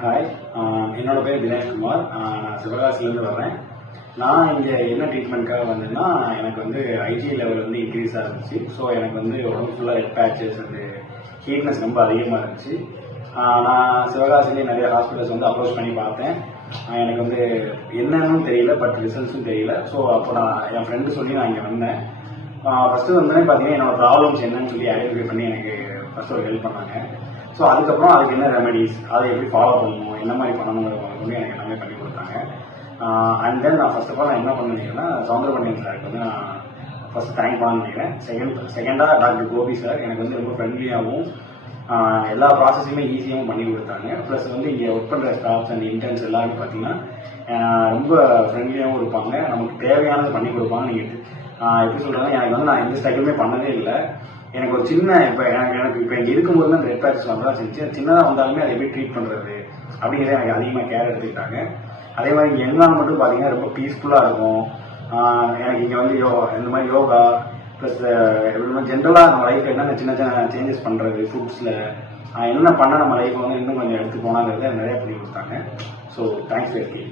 Hi, என்னோட பேர் தினேஷ்குமார். நான் சிவகாசிலேருந்து வர்றேன். நான் இங்கே என்ன ட்ரீட்மெண்ட்காக வந்தேன்னா, எனக்கு வந்து ஐஜி லெவல் வந்து இன்க்ரீஸ் ஆகிருந்துச்சு. ஸோ எனக்கு வந்து உடம்பு ஃபுல்லாக ரெட் பேச்சஸ் அண்டு ஹீட்னஸ் ரொம்ப அதிகமாக இருந்துச்சு. நான் சிவகாசிலேயே நிறைய ஹாஸ்பிட்டல்ஸ் வந்து அப்ரோச் பண்ணி பார்த்தேன். எனக்கு வந்து என்னன்னு தெரியல, பட் ரிசல்ட்ஸும் தெரியல. ஸோ அப்போ நான் என் ஃப்ரெண்டு சொல்லி நான் இங்கே வந்தேன். ஃபஸ்ட்டு வந்தோடனே பார்த்தீங்கன்னா என்னோட ப்ராப்ளம்ஸ் என்னன்னு சொல்லி ஐடென்டிஃபை பண்ணி எனக்கு ஃபஸ்ட்டு ஒரு ஹெல்ப் பண்ணாங்க. ஸோ அதுக்கப்புறம் அதுக்கு என்ன ரெமெடிஸ், அதை எப்படி ஃபாலோ பண்ணணும், என்ன மாதிரி பண்ணணுங்கிற வந்து எனக்கு எல்லாமே பண்ணி கொடுத்தாங்க. அண்ட் தென் நான் ஃபர்ஸ்ட் ஆஃப் ஆல் நான் என்ன பண்ணிக்கிறேன்னா, சௌந்தரபாண்டியன் சாருக்கு வந்து நான் ஃபர்ஸ்ட் தேங்க் பண்ண நினைக்கிறேன். செகண்டாக டாக்டர் கோபி சார் எனக்கு வந்து ரொம்ப ஃப்ரெண்ட்லியாகவும் எல்லா ப்ராசஸையுமே ஈஸியாகவும் பண்ணி கொடுத்தாங்க. ப்ளஸ் வந்து இங்கே ஒர்க் பண்ணுற ஸ்டாஃப்ஸ் அண்ட் இன்டர்ன்ஸ் எல்லாருமே பார்த்தீங்கன்னா ரொம்ப ஃப்ரெண்ட்லியாகவும் இருப்பாங்க. நமக்கு தேவையானது பண்ணி கொடுப்பாங்க. நீங்கள் எப்படி சொல்கிறேன்னா, எனக்கு வந்து நான் எந்த ஸ்ட்ரகிளுமே பண்ணதே இல்லை. எனக்கு ஒரு சின்ன இப்போ இப்போ இங்கே இருக்கும்போது தான் ரெட் பேட்ச் வந்தால் சின்னதாக வந்தாலுமே அதை எப்படி ட்ரீட் பண்ணுறது அப்படிங்கிறத எனக்கு அதிகமாக கேர் எடுத்துக்கிட்டாங்க. அதே மாதிரி இங்கே என்விரான்மெண்ட்டும் பார்த்தீங்கன்னா ரொம்ப பீஸ்ஃபுல்லாக இருக்கும். எனக்கு இங்கே வந்து இந்த மாதிரி யோகா ப்ளஸ் ஜென்ரலாக நம்ம லைஃப்பில் என்னென்ன சின்ன சின்ன சேஞ்சஸ் பண்ணுறது, ஃபுட்ஸில் என்ன பண்ண நம்ம லைஃப்பை வந்து இன்னும் கொஞ்சம் எடுத்து போனாங்கிறத நிறையா பண்ணி கொடுத்தாங்க. So thanks very